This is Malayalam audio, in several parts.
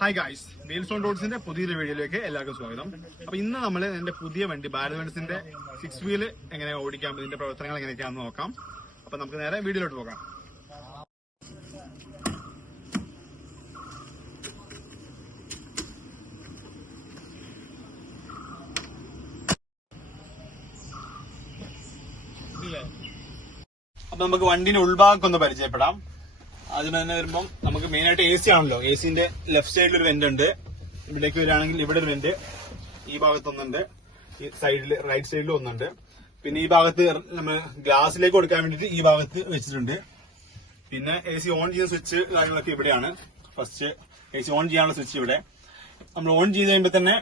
ഹായ് ഗായ്സ്, വീൽസ് ഓൺ റോഡ്സിന്റെ പുതിയൊരു വീഡിയോയിലേക്ക് എല്ലാവർക്കും സ്വാഗതം. അപ്പൊ ഇന്ന് നമ്മൾ എന്റെ പുതിയ വണ്ടി ഭാരത് ബെൻസിന്റെ 6 വീല് എങ്ങനെ ഓടിക്കാം, ഇതിന്റെ പ്രവർത്തനങ്ങൾ എങ്ങനെയൊക്കെയാണെന്ന് നോക്കാം. അപ്പൊ നമുക്ക് നേരെ വീഡിയോയിലോട്ട് പോകാം. അപ്പൊ നമുക്ക് വണ്ടിന്റെ ഉൾഭാഗം ഒന്ന് പരിചയപ്പെടാം. അതിന് തന്നെ വരുമ്പം നമുക്ക് മെയിൻ ആയിട്ട് എ സി ആണല്ലോ. എ സിന്റെ ലെഫ്റ്റ് സൈഡിൽ ഒരു വെന്റ് ഉണ്ട്. ഇവിടേക്ക് വരികയാണെങ്കിൽ ഇവിടെ ഒരു വെന്റ്, ഈ ഭാഗത്തൊന്നുണ്ട്, ഈ സൈഡിൽ റൈറ്റ് സൈഡിലും ഒന്നുണ്ട്. പിന്നെ ഈ ഭാഗത്ത് നമ്മൾ ഗ്ലാസിലേക്ക് കൊടുക്കാൻ വേണ്ടിട്ട് ഈ ഭാഗത്ത് വെച്ചിട്ടുണ്ട്. പിന്നെ എ സി ഓൺ ചെയ്യുന്ന സ്വിച്ച് കാര്യങ്ങളൊക്കെ ഇവിടെയാണ്. ഫസ്റ്റ് എ സി ഓൺ ചെയ്യാനുള്ള സ്വിച്ച് ഇവിടെ. നമ്മൾ ഓൺ ചെയ്ത് കഴിയുമ്പോൾ തന്നെ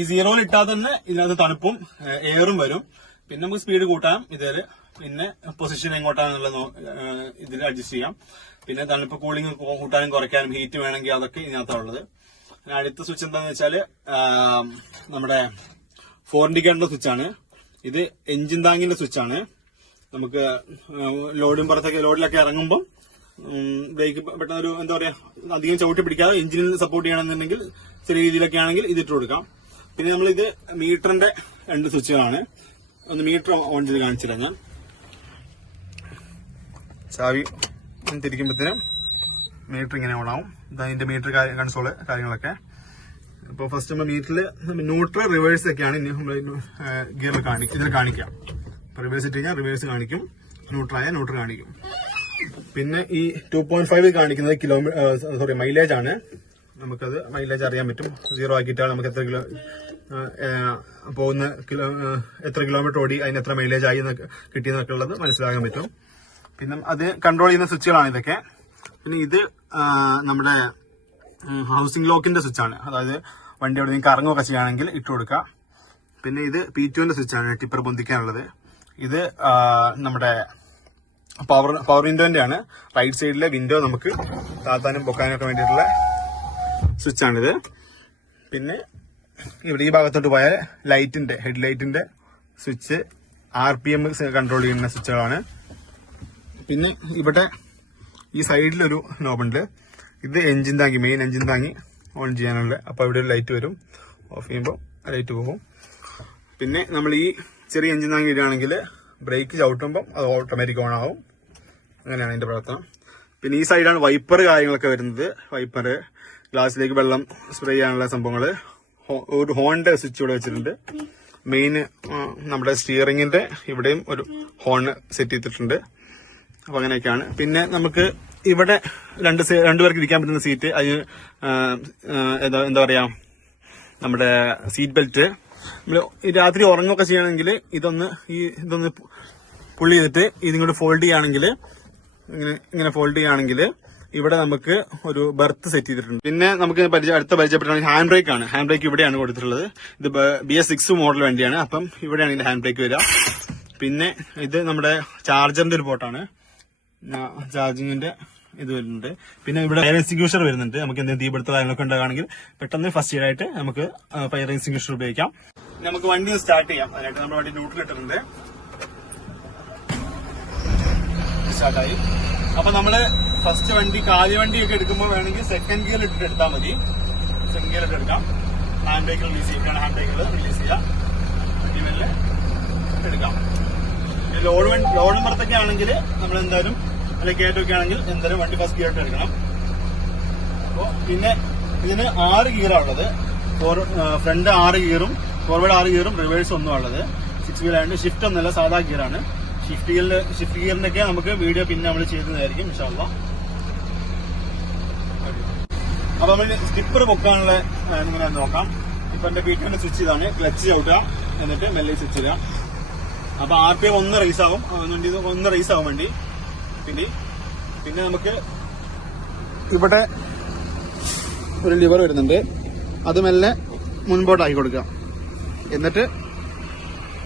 ഈ സീറോയിൽ ഇട്ടാൽ തന്നെ ഇതിനകത്ത് തണുപ്പും എയറും വരും. പിന്നെ നമുക്ക് സ്പീഡ് കൂട്ടാം ഇതില്, പിന്നെ പൊസിഷൻ എങ്ങോട്ടാണെന്നുള്ളത് ഇതിൽ അഡ്ജസ്റ്റ് ചെയ്യാം. പിന്നെ തണുപ്പ് കൂളിംഗ് കൂട്ടാനും കുറയ്ക്കാനും ഹീറ്റ് വേണമെങ്കിൽ അതൊക്കെ ഇതിനകത്തുള്ളത്. അടുത്ത സ്വിച്ച് എന്താണെന്ന് വെച്ചാല് നമ്മുടെ 4 ഇൻഡിക്കേറ്ററിന്റെ സ്വിച്ചാണ്. ഇത് എഞ്ചിൻ താങ്ങിന്റെ സ്വിച്ചാണ്. നമുക്ക് ലോഡിലൊക്കെ ഇറങ്ങുമ്പോൾ ബ്രേക്ക് പെട്ടെന്ന് ഒരു എന്താ പറയാ അധികം ചവിട്ടി പിടിക്കാതെ എഞ്ചിനിൽ സപ്പോർട്ട് ചെയ്യണമെന്നുണ്ടെങ്കിൽ ചെറിയ രീതിയിലൊക്കെ ആണെങ്കിൽ ഇതിട്ട് കൊടുക്കാം. പിന്നെ നമ്മളിത് മീറ്ററിന്റെ 2 സ്വിച്ചുകളാണ്. ഒന്ന് മീറ്റർ ഓൺ ചെയ്ത് കാണിച്ചില്ല ഞാൻ. ചാവി തിരിക്കുമ്പോഴത്തേനും മീറ്റർ ഇങ്ങനെ ഓണാവും. ഇതിന്റെ മീറ്റർ കൺസോള് കാര്യങ്ങളൊക്കെ. ഇപ്പൊ ഫസ്റ്റ് നമ്മൾ മീറ്ററിൽ ന്യൂട്രൽ റിവേഴ്സ് ഒക്കെയാണ് ഇനി നമ്മൾ ഗിയറിൽ ഇതിൽ കാണിക്കാം. റിവേഴ്സ് ഇട്ട് കഴിഞ്ഞാൽ റിവേഴ്സ് കാണിക്കും, ന്യൂട്രലായ ന്യൂട്രൽ കാണിക്കും. പിന്നെ ഈ 2.5 കാണിക്കുന്നത് മൈലേജ് ആണ്. നമുക്കത് മൈലേജ് അറിയാൻ പറ്റും. 0 ആക്കിയിട്ടാണ് നമുക്ക് എത്ര എത്ര കിലോമീറ്റർ ഓടി അതിന് എത്ര മൈലേജ് ആയി കിട്ടിയെന്നൊക്കെ ഉള്ളത് മനസ്സിലാക്കാൻ പറ്റും. പിന്നെ അത് കൺട്രോൾ ചെയ്യുന്ന സ്വിച്ചുകളാണ് ഇതൊക്കെ. പിന്നെ ഇത് നമ്മുടെ ഹൗസിംഗ് ലോക്കിന്റെ സ്വിച്ചാണ്. അതായത് വണ്ടി എവിടെ നിങ്ങൾക്ക് കറങ്ങുകയൊക്കെ ചെയ്യുകയാണെങ്കിൽ ഇട്ട് കൊടുക്കുക. പിന്നെ ഇത് P2ന്റെ സ്വിച്ചാണ്, ടിപ്പർ പൊന്തിക്കാനുള്ളത്. ഇത് നമ്മുടെ പവർ വിൻഡോന്റെ ആണ്. റൈറ്റ് സൈഡിലെ വിൻഡോ നമുക്ക് താത്താനും പൊക്കാനും ഒക്കെ വേണ്ടിയിട്ടുള്ള സ്വിച്ചാണിത്. പിന്നെ ഇവിടെ ഈ ഭാഗത്തോട്ട് പോയാൽ ഹെഡ് ലൈറ്റിന്റെ സ്വിച്ച് RPM കൺട്രോൾ ചെയ്യുന്ന സ്വിച്ചുകളാണ്. പിന്നെ ഇവിടെ ഈ സൈഡിലൊരു നോബുണ്ട്. ഇത് മെയിൻ എഞ്ചിൻ താങ്ങി ഓൺ ചെയ്യാനുള്ള. അപ്പൊ ഇവിടെ ഒരു ലൈറ്റ് വരും, ഓഫ് ചെയ്യുമ്പോൾ ലൈറ്റ് പോകും. പിന്നെ നമ്മൾ ഈ ചെറിയ എഞ്ചിൻ താങ്ങി ഇടുകയാണെങ്കിൽ ബ്രേക്ക് ചവിട്ടുമ്പോൾ അത് ഓട്ടോമാറ്റിക് ഓൺ ആവും. അങ്ങനെയാണ് അതിന്റെ പ്രവർത്തനം. പിന്നെ ഈ സൈഡാണ് വൈപ്പർ കാര്യങ്ങളൊക്കെ വരുന്നത്. വൈപ്പർ, ഗ്ലാസ്സിലേക്ക് വെള്ളം സ്പ്രേ ചെയ്യാനുള്ള സംഭവങ്ങള്. ഒരു ഹോണിന്റെ സ്വിച്ച് ഇവിടെ വെച്ചിട്ടുണ്ട്. മെയിൻ നമ്മുടെ സ്റ്റിയറിംഗിന്റെ ഇവിടെയും ഒരു ഹോൺ സെറ്റ് ചെയ്തിട്ടുണ്ട്. അപ്പൊ അങ്ങനെയൊക്കെയാണ്. പിന്നെ നമുക്ക് ഇവിടെ രണ്ടുപേർക്ക് ഇരിക്കാൻ പറ്റുന്ന സീറ്റ്, അതിന് എന്താ പറയാ നമ്മുടെ സീറ്റ് ബെൽറ്റ്. നമ്മള് രാത്രി ഉറങ്ങുകയൊക്കെ ചെയ്യണമെങ്കിൽ ഇതൊന്ന് പുള്ളി ചെയ്തിട്ട് ഇതിങ്ങോട്ട് ഫോൾഡ് ചെയ്യുകയാണെങ്കിൽ ഇങ്ങനെ ഫോൾഡ് ചെയ്യുകയാണെങ്കിൽ ഇവിടെ നമുക്ക് ഒരു ബെർത്ത് സെറ്റ് ചെയ്തിട്ടുണ്ട്. പിന്നെ നമുക്ക് പരിചയപ്പെട്ടാണെങ്കിൽ ഹാൻഡ് ബ്രേക്ക് ആണ്. ഹാൻഡ് ബ്രേക്ക് ഇവിടെയാണ് കൊടുത്തിട്ടുള്ളത്. ഇത് BS6 മോഡൽ വണ്ടിയാണ്. അപ്പം ഇവിടെയാണ് ഇതിന്റെ ഹാൻഡ് ബ്രേക്ക് വരിക. പിന്നെ ഇത് നമ്മുടെ ചാർജറിന്റെ ഒരു പോർട്ടാണ്. ചാർജിങ്ങിന്റെ ഇത് വരുന്നുണ്ട്. പിന്നെ ഇവിടെ ഫയർ എക്സ്റ്റിങ്ക്വിഷർ വരുന്നുണ്ട്. നമുക്ക് എന്തെങ്കിലും തീപിടുത്തോ കാര്യങ്ങളൊക്കെ ഉണ്ടാകുകയാണെങ്കിൽ പെട്ടെന്ന് ഫസ്റ്റ് എയ്ഡ് ആയിട്ട് നമുക്ക് ഫയർ എക്സ്റ്റിങ്ക്വിഷർ ഉപയോഗിക്കാം. നമുക്ക് വണ്ടി സ്റ്റാർട്ട് ചെയ്യാം. അതിനായിട്ട് നമ്മുടെ വണ്ടി ന്യൂട്രൽ ഇട്ടിട്ടുണ്ട്. സ്റ്റാർട്ടായി. അപ്പൊ നമ്മള് ഫസ്റ്റ് കാൽവണ്ടിയൊക്കെ എടുക്കുമ്പോൾ വേണമെങ്കിൽ സെക്കൻഡ് ഗിയർ ഇട്ടിട്ട് എടുത്താൽ മതി. സെക്കൻഡ് ഗിയർ ഇട്ട് എടുക്കാം. ഹാൻഡ് ബ്രേക്ക് റിലീസ് ചെയ്യാം. ഹാൻഡ് ബ്രേക്ക് റിലീസ് ചെയ്യാം. ഇവനില് എടുക്കാം. ലോഡും പുറത്തൊക്കെ ആണെങ്കിൽ നമ്മൾ എന്തായാലും അല്ലെങ്കിൽ കയറ്റൊക്കെ ആണെങ്കിൽ എന്തായാലും വണ്ടി ഫസ്റ്റ് ഗിയർ ഇട്ട് എടുക്കണം. അപ്പോ പിന്നെ ഇതിന് 6 ഗിയറാണ് ഉള്ളത്. ഫ്രണ്ട് 6 ഗിയറും ഫോർവേഡ് 6 ഗിയറും റിവേഴ്സ് ഒന്നും ഉള്ളത്. 6 വീൽ ആയതുകൊണ്ട് ഷിഫ്റ്റ് ഒന്നുമല്ല, സാധാ ഗിയറാണ്. ഷിഫ്റ്റ് ഗിയറിന്റെ ഒക്കെ നമുക്ക് വീഡിയോ പിന്നെ നമ്മൾ ചെയ്യുന്നതായിരിക്കും ഇൻഷാ അല്ലാഹ്. അപ്പൊ നമ്മൾ സ്റ്റിപ്പർ പൊക്കാനുള്ള എങ്ങനെയാന്ന് നോക്കാം. ഇപ്പൊ എന്റെ P2ന്റെ സ്വിച്ച് ഇതാണ്. ക്ലച്ച് ചവിട്ടുക, എന്നിട്ട് മെല്ലെ സ്വിച്ച് ഇടുക. അപ്പൊ RPM 1 റൈസ് ആവും. 1 റൈസ് ആവും വണ്ടി. പിന്നെ നമുക്ക് ഇവിടെ ഒരു ലിവർ വരുന്നുണ്ട്. അത് മെല്ലെ മുൻപോട്ടാക്കി കൊടുക്കുക. എന്നിട്ട്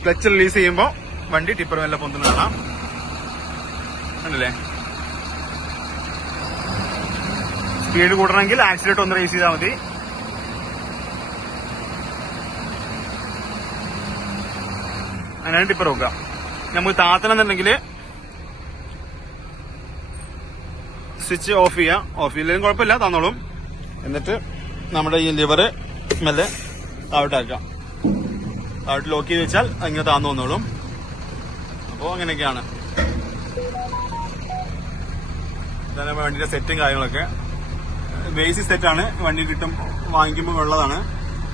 ക്ലച്ച് റിലീസ് ചെയ്യുമ്പോൾ വണ്ടി ടിപ്പർ മെല്ലെ പൊന്തുന്ന കാണാം. ഉണ്ടല്ലേ? സ്പീഡ് കൂട്ടണമെങ്കിൽ ആക്സിലേറ്റർ 1 റൈസ് ചെയ്താൽ മതി. അങ്ങനെയാണ് ടിപ്പർ നോക്കുക. നമുക്ക് താത്തണമെന്നുണ്ടെങ്കിൽ സ്വിച്ച് ഓഫ് ചെയ്യാം. ഓഫ് ചെയ്യില്ലെങ്കിലും കുഴപ്പമില്ല, തന്നോളും. എന്നിട്ട് നമ്മുടെ ഈ ലിവർ മെല്ലെ താഴോട്ടാക്കാം. താഴോട്ട് ലോക്ക് ചെയ്ത് വെച്ചാൽ അങ്ങനെ താന്നു വന്നോളും. അപ്പോൾ അങ്ങനെയൊക്കെയാണ് ഇതാണ് വണ്ടിയുടെ സെറ്റും കാര്യങ്ങളൊക്കെ. ബേസിക് സെറ്റാണ്. വണ്ടി വാങ്ങിക്കുമ്പോൾ ഉള്ളതാണ്.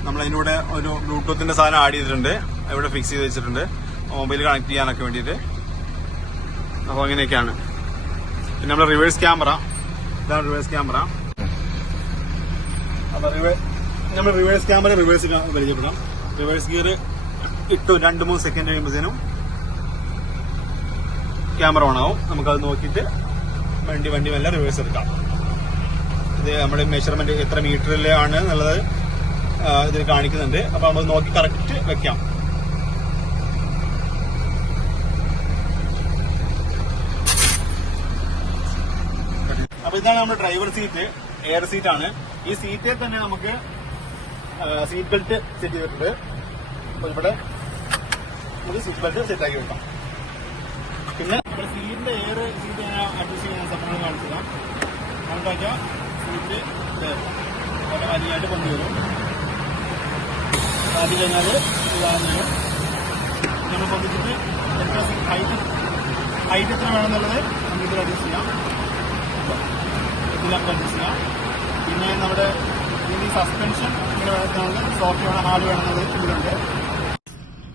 നമ്മൾ അതിനൂടെ ഒരു ബ്ലൂടൂത്തിന്റെ സാധനം ആഡ് ചെയ്തിട്ടുണ്ട്. ഇവിടെ ഫിക്സ് ചെയ്ത് വെച്ചിട്ടുണ്ട് മൊബൈൽ കണക്ട് ചെയ്യാനൊക്കെ വേണ്ടിയിട്ട്. അപ്പോൾ അങ്ങനെയൊക്കെയാണ്. പിന്നെ നമ്മുടെ റിവേഴ്സ് ക്യാമറ, ഇതാണ് റിവേഴ്സ് ക്യാമറ. അപ്പോൾ നമ്മൾ റിവേഴ്സ് ക്യാമറ റിവേഴ്സ് പരിചയപ്പെടാം. റിവേഴ്സ് ഗിയർ ഇട്ടു 2-3 സെക്കൻഡ് കഴിയുമ്പോഴത്തേനും ക്യാമറ ഓൺ ആവും. നമുക്കത് നോക്കിയിട്ട് വണ്ടി മെല്ലെ റിവേഴ്സ് എടുക്കാം. ഇത് നമ്മുടെ മെഷർമെന്റ് എത്ര മീറ്ററിലാണ് എന്നുള്ളത് ഇതിൽ കാണിക്കുന്നുണ്ട്. അപ്പൊ നമ്മൾ നോക്കി കറക്റ്റ് വെക്കാം. അപ്പൊ ഇതാണ് നമ്മുടെ ഡ്രൈവർ സീറ്റ്. എയർ സീറ്റ് ആണ്. ഈ സീറ്റിൽ തന്നെ നമുക്ക് സീറ്റ് ബെൽറ്റ് സെറ്റ് ചെയ്തിട്ടുണ്ട്. അപ്പൊ ഇവിടെ ഒരു സീറ്റ് ബെൽറ്റ് സെറ്റ് ആക്കി വെക്കാം. പിന്നെ നമ്മുടെ സീറ്റിന്റെ സീറ്റ് അഡ്ജസ്റ്റ് ചെയ്യുന്ന സംഭവങ്ങൾ കാണിച്ചത് നമുക്കാക്കിയ സീറ്റ് വളരെ വലിയായിട്ട് കൊണ്ടുവരും. അത് കഴിഞ്ഞാൽ ഇതാകുന്നത് നമ്മൾ പൊന്നിച്ചിട്ട് എത്ര ഹൈറ്റ് എത്ര വേണമെന്നുള്ളത് നമുക്ക് ഇതിൽ അഡ്ജസ്റ്റ് ചെയ്യാം. ഇതിൽ നമുക്ക് അഡ്ജസ്റ്റ് ചെയ്യാം. പിന്നെ നമ്മുടെ ഈ സസ്പെൻഷൻ ഇങ്ങനെ വേണമെന്നുള്ളത് സോഫ്റ്റ് വേണം ഹാർഡ് വേണമെന്നുള്ളത് ഇതിലുണ്ട്.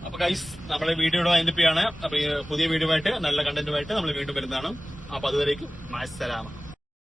അപ്പൊ ഗൈസ് നമ്മളെ വീഡിയോയുടെ വൈൻഡപ്പ് ചെയ്യാണ്. അപ്പൊ പുതിയ വീഡിയോ ആയിട്ട് നല്ല കണ്ടന്റുമായിട്ട് നമ്മൾ വീണ്ടും വരുന്നതാണ്. അപ്പൊ അതുവരേക്കും മഅസ്സലാമ.